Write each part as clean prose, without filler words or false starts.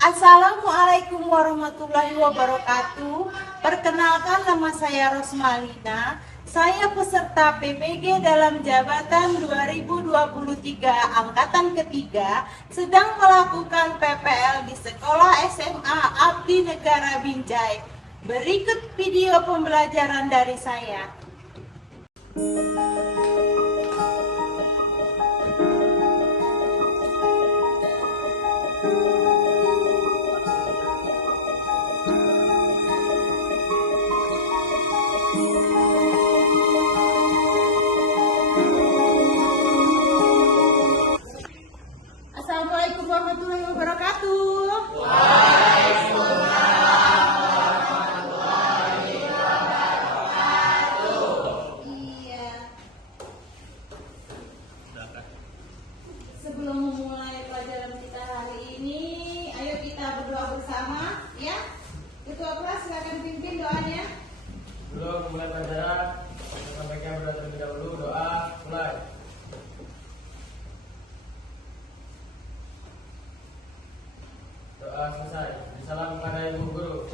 Assalamualaikum warahmatullahi wabarakatuh. Perkenalkan, nama saya Rosmalina. Saya peserta PPG dalam jabatan 2023 angkatan ketiga, sedang melakukan PPL di Sekolah SMA Abdi Negara Binjai. Berikut video pembelajaran dari saya. Assalamualaikum warahmatullahi wabarakatuh. Iya. Sebelum memulai pelajaran kita hari ini, ayo kita berdoa bersama, ya. Ketua kelas silakan pimpin doanya. Sebelum mulai pelajaran, saya sampaikan berdoa terlebih dahulu. Doa mulai. Doa selesai. Salam kepada ibu guru.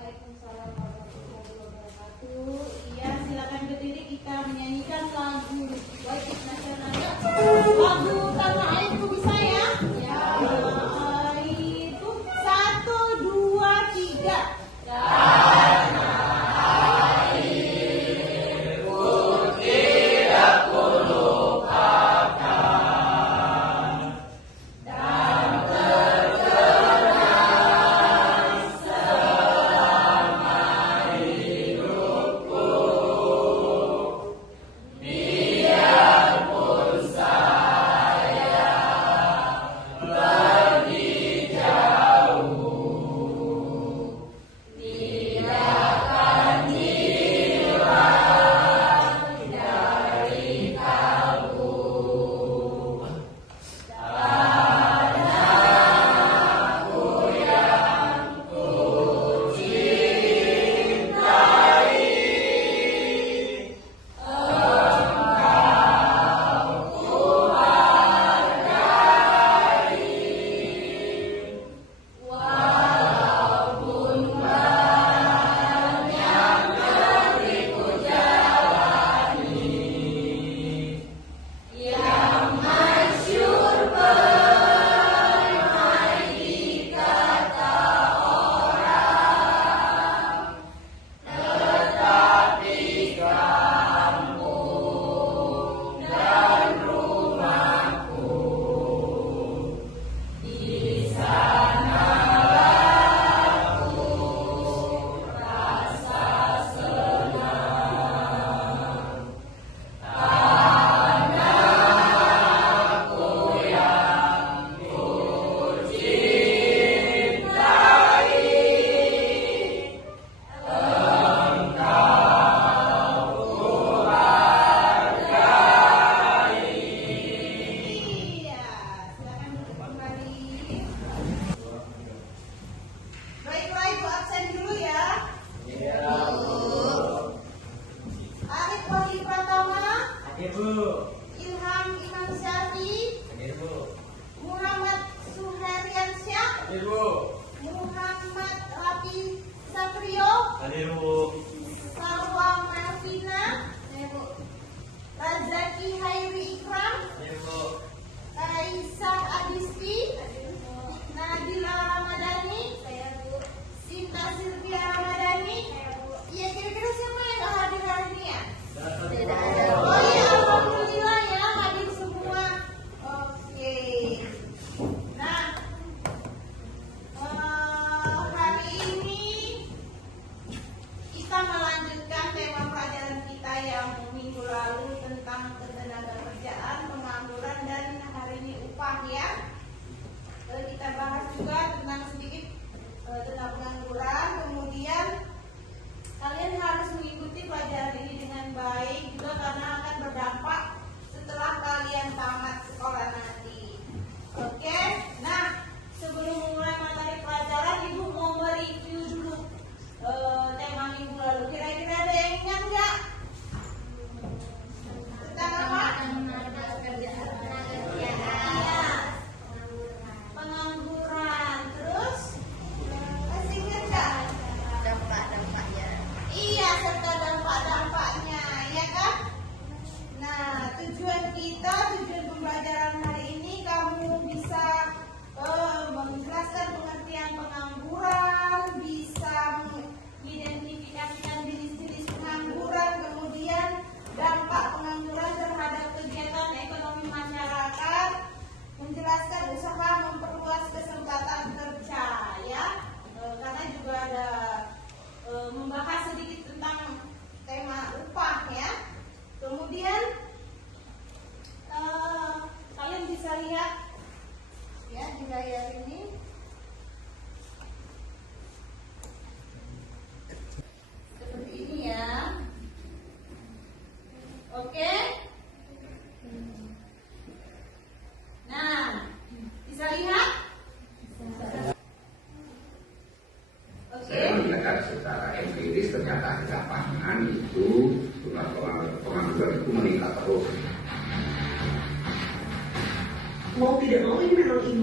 Waalaikumsalam warahmatullahi wabarakatuh. Iya, silakan berdiri, kita menyanyikan lagu wajib nasional. Lagu Tanah Airku bisa ya? Ya. Airku 1, 2, 3. Iya, silakan duduk kembali. Baiklah, Ibu absen dulu ya. Arif Wahyu Pratama, Hadir bu. Ilham Imam Syafi, Hadir bu. Muhammad Suheriansyah, Hadir bu. Muhammad Rafi Satrio, Hadir bu. Salwa Melvina, Razaki Hairi Ikram, Hadir bu. Aisyah Adisti, Nadila Ramadhani, Sinta Silvia Ramadhani. Iya, kira-kira siapa yang nggak hadir hari ini ya? Oh iya, alhamdulillah ya, hadir semua. Oke. Nah, hari ini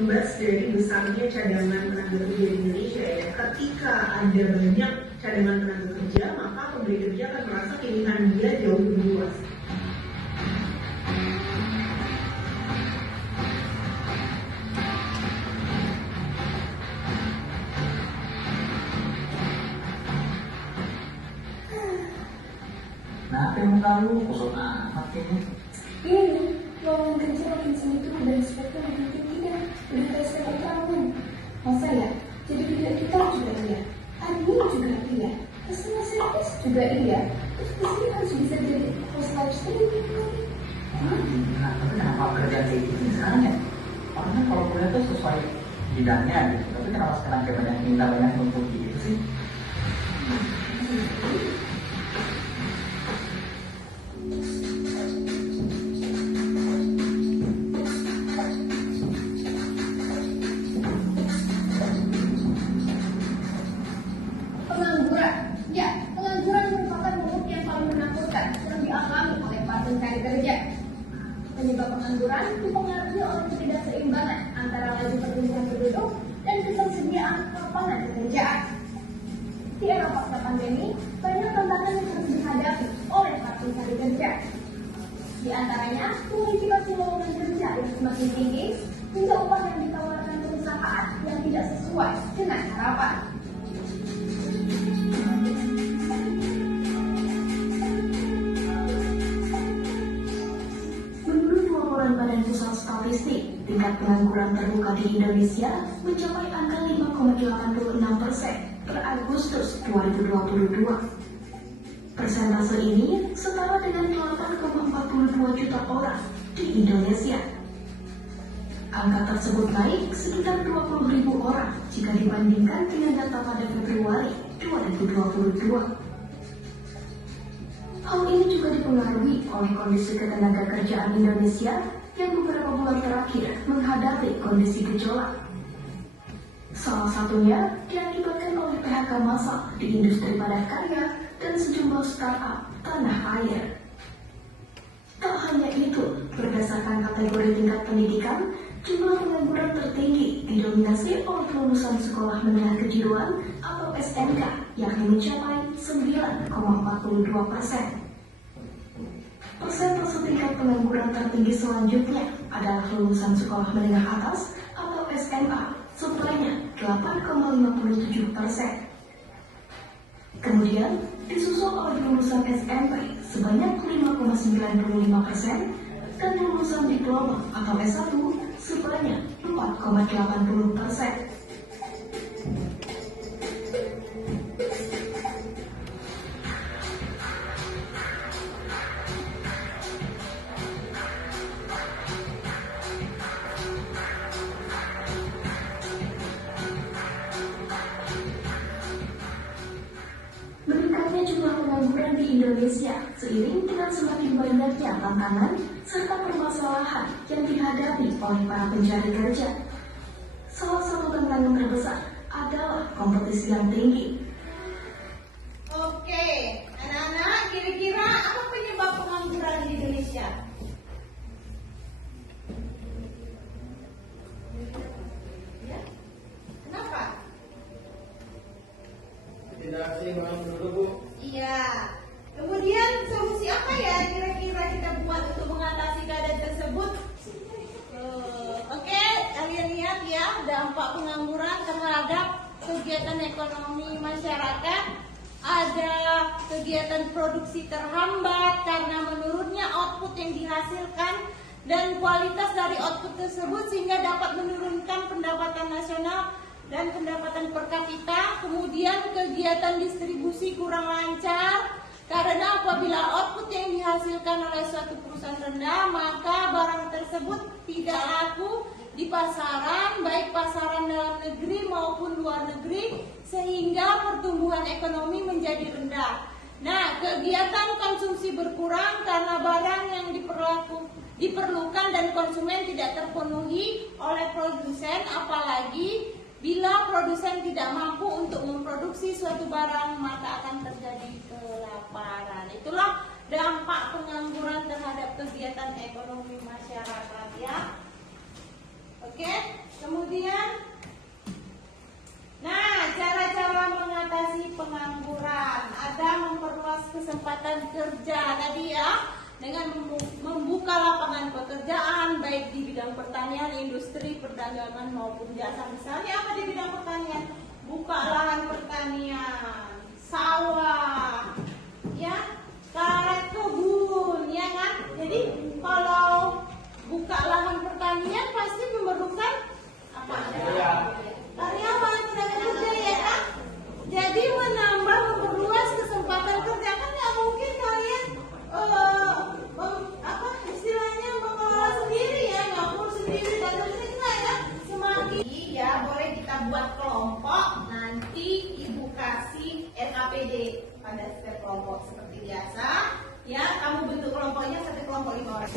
imbas dari besarnya cadangan tenaga kerja di Indonesia ya. Ketika ada banyak cadangan tenaga kerja, maka pemberi kerja akan merasa pilihan dia jauh lebih luas. Nah, apa yang tahu kusut amat ini? Iya nih, lowongan kerja makin sedikit dan speknya makin tinggi kan. Udah kayak speknya kamu. Masa ya? Jadi video kita juga iya, admin juga iya, customer service juga iya. Terus di sini harus bisa jadi host live streaming. Nah, tapi kenapa kerjaan kayak gini sekarang ya? Karena kalau kuliah tuh sesuai bidangnya gitu. Tapi kenapa sekarang kayak banyak minta banyak nuntut gitu sih? Pengangguran. Ya, pengangguran merupakan momok yang paling menakutkan yang dialami oleh para pencari kerja. Penyebab pengangguran dipengaruhi oleh ketidakseimbangan antara laju pertumbuhan penduduk dan ketersediaan lapangan pekerjaan. Di era pasca pandemi, banyak tantangan yang harus dihadapi oleh para pencari kerja. Di antaranya, kualifikasi lowongan kerja yang semakin tinggi hingga upah yang ditawarkan perusahaan yang tidak sesuai dengan harapan. Menurut laporan Badan Pusat Statistik, tingkat pengangguran terbuka di Indonesia mencapai angka 5,86% per Agustus 2022. Persentase ini setara dengan 8,42 juta orang di Indonesia. Angka tersebut naik sekitar 20.000 orang jika dibandingkan dengan data pada Februari 2022. Hal ini juga dipengaruhi oleh kondisi ketenagakerjaan Indonesia yang beberapa bulan terakhir menghadapi kondisi gejolak. Salah satunya diakibatkan oleh PHK massal di industri padat karya dan sejumlah startup tanah air. Tak hanya itu, berdasarkan kategori tingkat pendidikan, jumlah pengangguran tertinggi didominasi oleh lulusan sekolah menengah kejuruan atau SMK, yakni mencapai 9,42%. Persentase tingkat pengangguran tertinggi selanjutnya adalah lulusan sekolah menengah atas atau SMA, sebanyak 8,57%. Kemudian disusul oleh lulusan SMP sebanyak 5,95% dan lulusan diploma atau S1 sebanyak 4,80%. Meningkatnya jumlah pengangguran di Indonesia seiring dengan semakin banyaknya tantangan serta permasalahan yang dihadapi oleh para pencari kerja. Salah satu tantangan terbesar adalah kompetisi yang tinggi. Oke, anak-anak, kira-kira apa penyebab pengangguran di Indonesia? Ya, kenapa? Tidak seimbangan penduduk, Bu. Iya. Kemudian solusi apa ya kira-kira kita buat untuk mengatasi keadaan tersebut? Oke, kalian lihat ya dampak pengangguran terhadap kegiatan ekonomi masyarakat. Ada kegiatan produksi terhambat karena menurunnya output yang dihasilkan dan kualitas dari output tersebut sehingga dapat menurunkan pendapatan nasional dan pendapatan per kapita. Kemudian kegiatan distribusi kurang lancar karena apabila output yang dihasilkan oleh suatu perusahaan rendah, maka barang tersebut tidak laku di pasaran, baik pasaran dalam negeri maupun luar negeri, sehingga pertumbuhan ekonomi menjadi rendah. Nah, kegiatan konsumsi berkurang karena barang yang diperlukan dan konsumen tidak terpenuhi oleh produsen, apalagi bila produsen tidak mampu untuk memproduksi suatu barang, maka akan terjadi kelaparan. Itulah dampak pengangguran terhadap kegiatan ekonomi masyarakat ya. Oke, kemudian, nah cara-cara mengatasi pengangguran ada memperluas kesempatan kerja tadi ya, dengan membuka lapangan pekerjaan baik di bidang pertanian, industri, perdagangan maupun jasa. Misalnya apa di bidang pertanian? Buka lahan pertanian, sawah, ya, karet kebun, ya kan? Jadi kalau buka lahan pertanian pasti memerlukan apa? Karyawan, tenaga kerja, ya kan? Jadi menambah, memperluas kesempatan kerja. Kan nggak mungkin kalian apa istilahnya mengelola sendiri ya, ngapur sendiri dan sebagainya ya. Semakin ya boleh kita buat kelompok, nanti ibu kasih RKPD pada setiap kelompok seperti biasa. Ya, kamu bentuk kelompoknya satu kelompok 5 orang.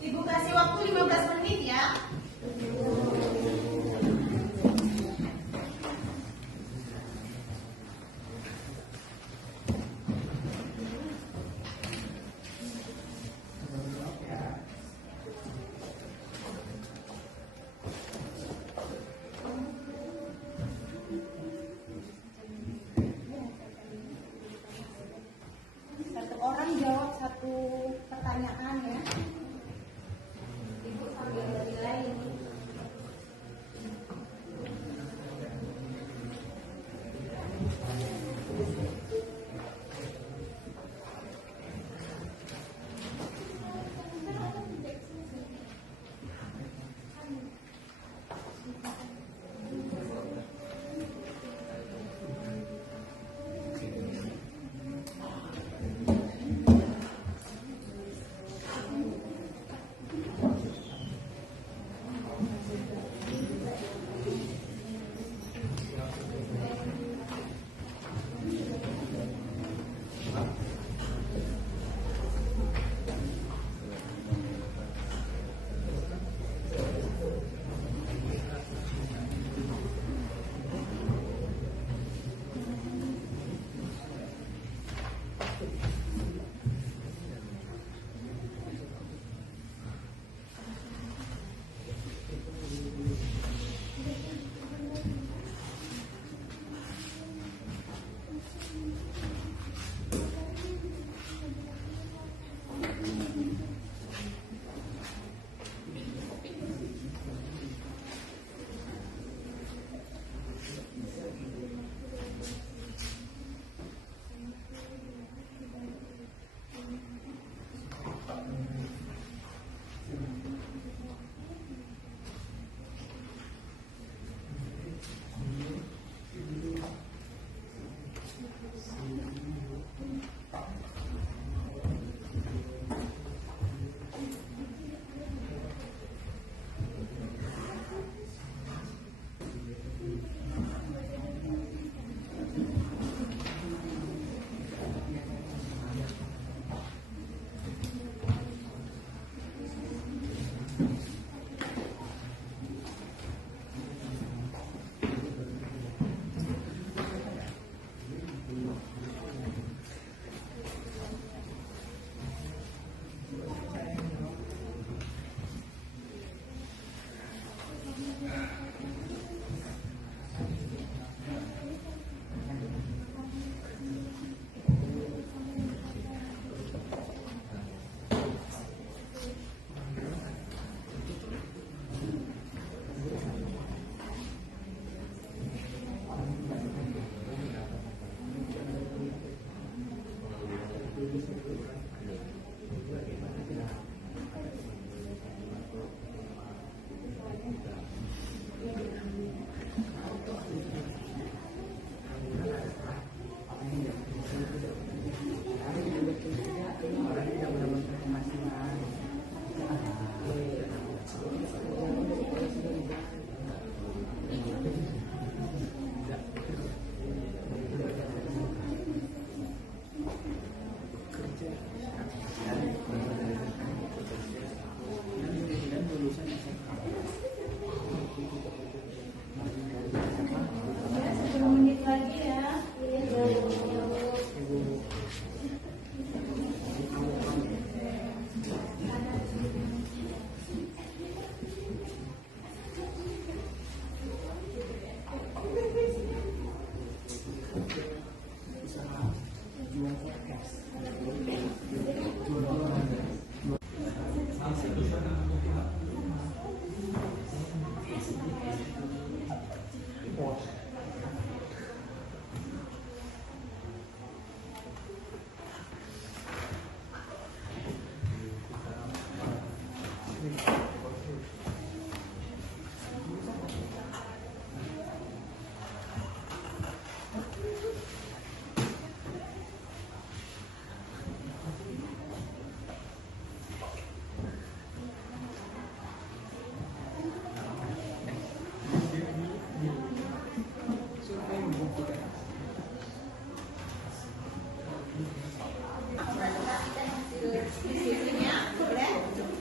Ibu kasih waktu 15 menit ya. Satu orang jawab satu pertanyaan ya. Ibu sambil menilai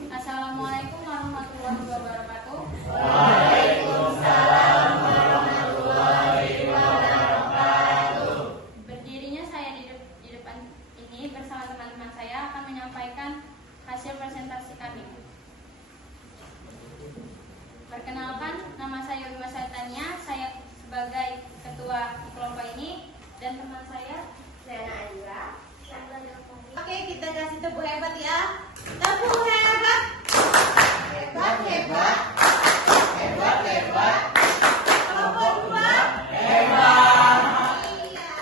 Assalamualaikum warahmatullahi wabarakatuh. Berdirinya saya di depan ini bersama teman-teman saya akan menyampaikan hasil presentasi kami. Perkenalkan, nama saya Yuma Satania, saya sebagai ketua kelompok ini, dan teman saya Zena Azura. Oke, kita kasih tepuk hebat ya. Tepuk hebat. Hebat, hebat. Hebat, hebat. Kelompok 2. Hebat. Iya,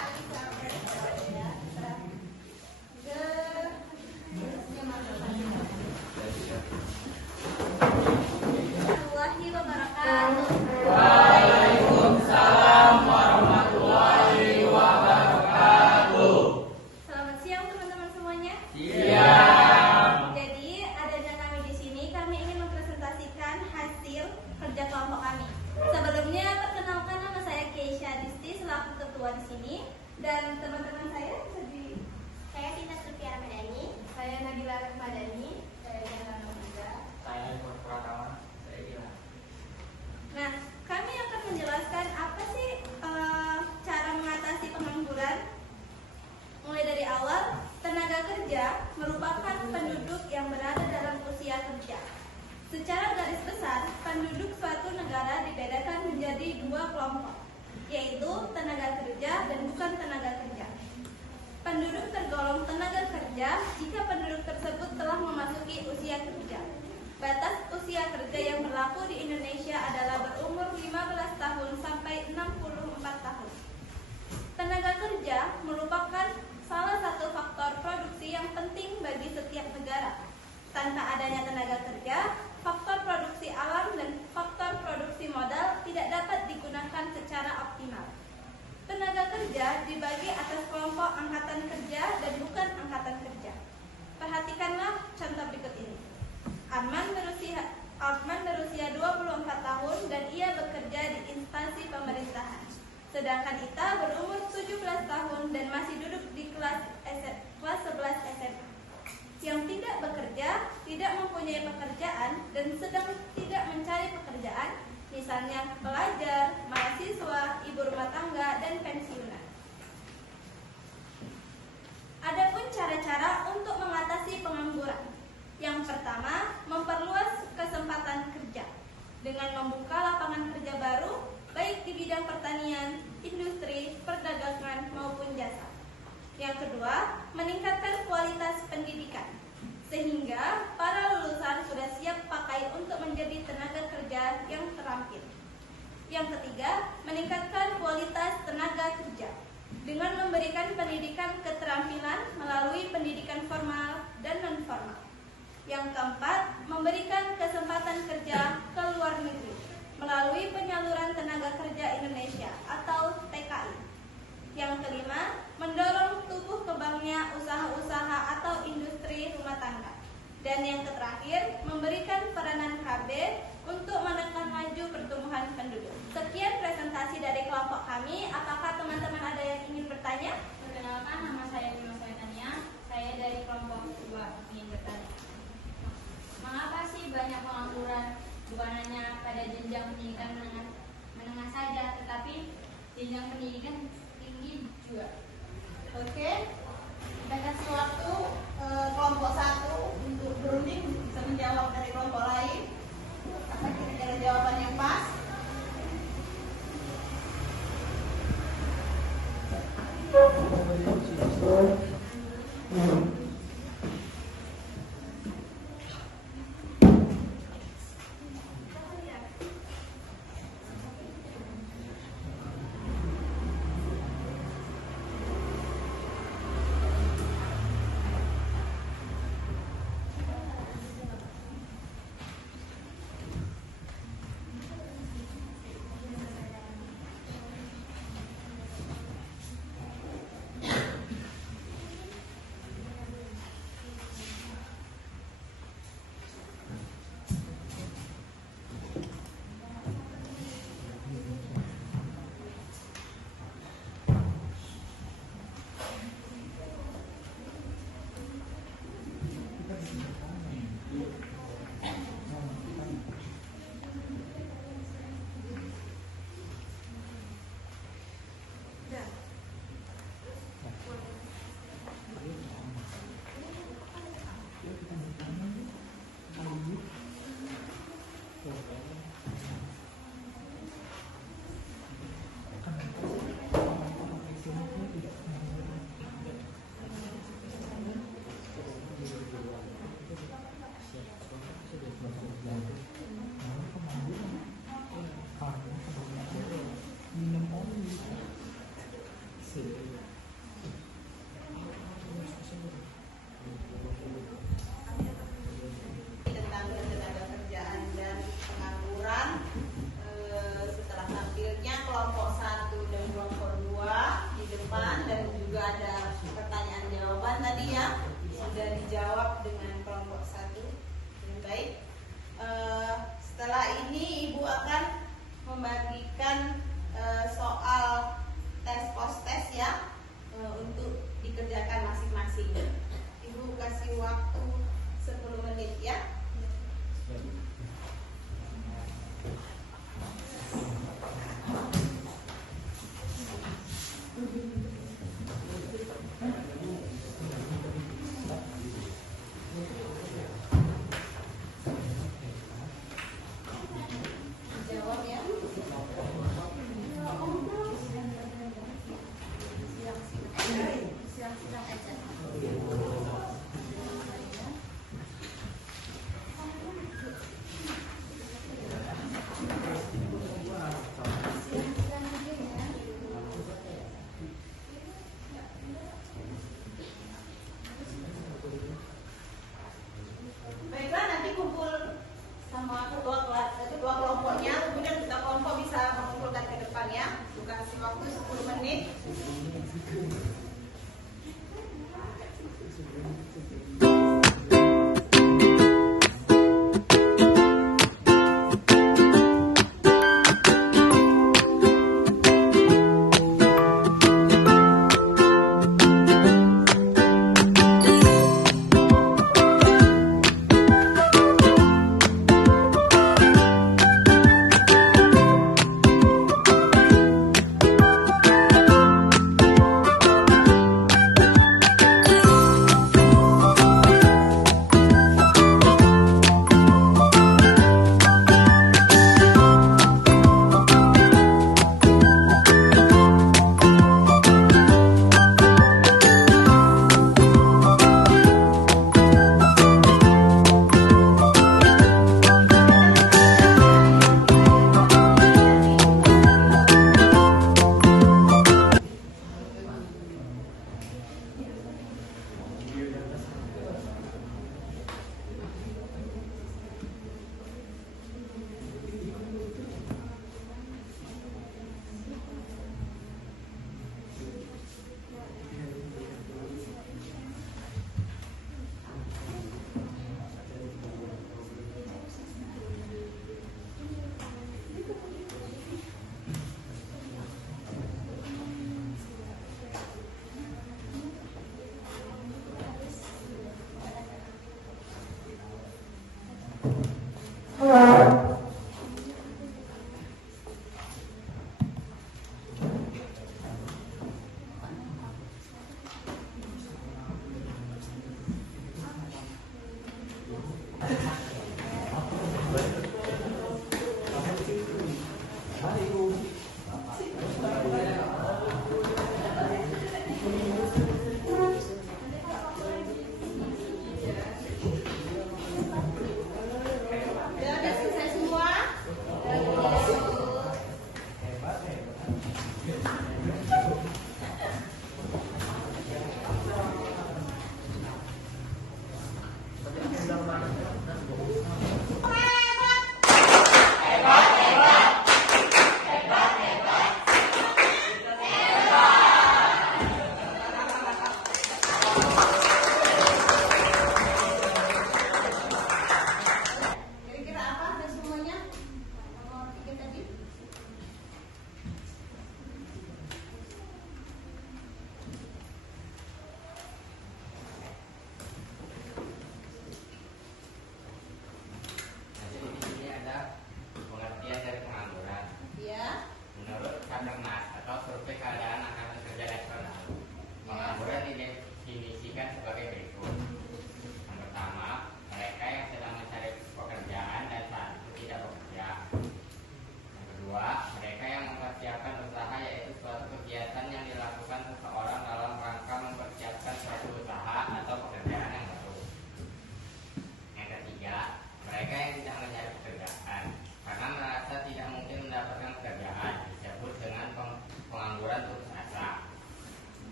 bisa berhebat ya. Warahmatullahi wabarakatuh. Selamat siang teman-teman semuanya. Jadi adanya kami di sini, kami ingin mempresentasikan hasil kerja kelompok kami. Sebelumnya perkenalkan, nama saya Keisha Disti selaku ketua di sini, dan teman-teman saya sedih. Saya Tina Sufiana Madani, saya Nabila Madani, saya Diana Nurida. Saya Iwan Pratama, saya Ila. Nah, kami akan menjelaskan apa sih cara mengatasi pengangguran. Mulai dari awal, tenaga kerja merupakan penduduk yang berada dalam usia kerja. Secara garis besar, penduduk suatu negara dibedakan menjadi dua kelompok, yaitu tenaga kerja dan bukan tenaga kerja. Penduduk tergolong tenaga kerja jika penduduk tersebut telah memasuki usia kerja. Batas usia kerja yang berlaku di Indonesia adalah berumur 15 tahun sampai 64 tahun. Tenaga kerja merupakan salah satu faktor produksi yang penting bagi setiap negara. Tanpa adanya tenaga kerja, faktor produksi alam dan faktor produksi modal tidak dapat digunakan secara optimal. Tenaga kerja dibagi atas kelompok angkatan kerja dan bukan angkatan kerja. Perhatikanlah contoh berikut ini. Arman berusia 24 tahun dan ia bekerja di instansi pemerintahan. Sedangkan Ita berumur 17 tahun dan masih duduk di kelas 11 SMA. Yang tidak bekerja, tidak mempunyai pekerjaan, dan sedang tidak mencari pekerjaan, misalnya pelajar, mahasiswa, ibu rumah tangga, dan pensiunan. Adapun cara-cara untuk mengatasi pengangguran. Yang pertama, memperluas kesempatan kerja dengan membuka lapangan kerja baru baik di bidang pertanian, industri, perdagangan maupun jasa. Yang kedua, meningkatkan kualitas pendidikan sehingga para lulusan sudah siap pakai untuk menjadi tenaga kerja yang terampil. Yang ketiga, meningkatkan kualitas tenaga kerja dengan memberikan pendidikan keterampilan melalui pendidikan formal dan non-formal. Yang keempat, memberikan kesempatan kerja ke luar negeri melalui penyaluran tenaga kerja Indonesia atau TKI. Yang kelima, mendorong tumbuh kembangnya usaha-usaha atau industri rumah tangga. Dan yang terakhir, memberikan peranan KB untuk menekan laju pertumbuhan penduduk. Sekian presentasi dari kelompok kami. Apakah teman-teman ada yang ingin bertanya? Perkenalkan, nama saya Yuma Satania. Saya dari kelompok 2 ingin bertanya. Mengapa sih banyak pengangguran? Bukan hanya pada jenjang pendidikan menengah saja, tetapi jenjang pendidikan tinggi juga. Oke, kita kasih waktu kelompok 1 untuk berunding bisa menjawab dari kelompok lain. Apa kira-kira jawaban yang pas? waktu 10 menit.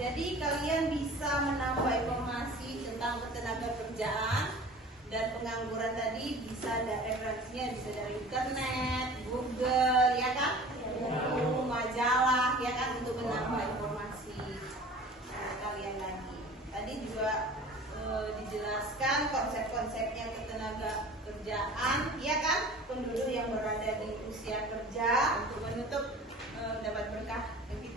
Jadi kalian bisa menambah informasi tentang ketenagakerjaan dan pengangguran tadi, bisa ada referensinya, bisa dari internet, Google, ya kan? Buku, majalah, ya kan, untuk menambah informasi kalian lagi. Tadi juga dijelaskan konsep-konsepnya ketenaga kerjaan, ya kan? Penduduk yang berada di usia kerja. Untuk menutup dapat berkah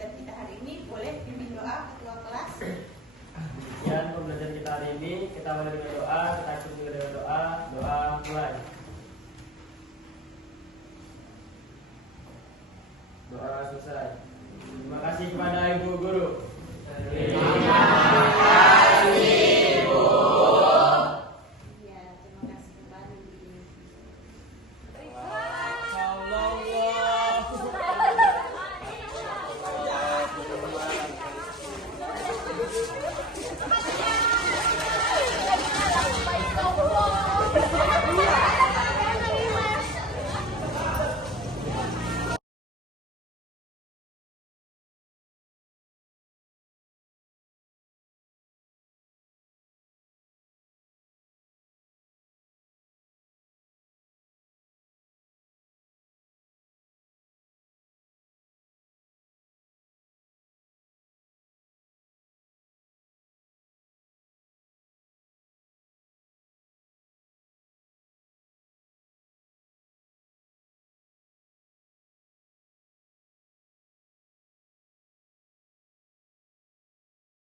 kita hari ini, boleh pimpin doa ketua kelas. Sekian pembelajaran kita hari ini. Kita mulai dengan doa. Kita akhiri dengan doa. Doa mulai. Doa selesai. Terima kasih kepada Ibu Guru.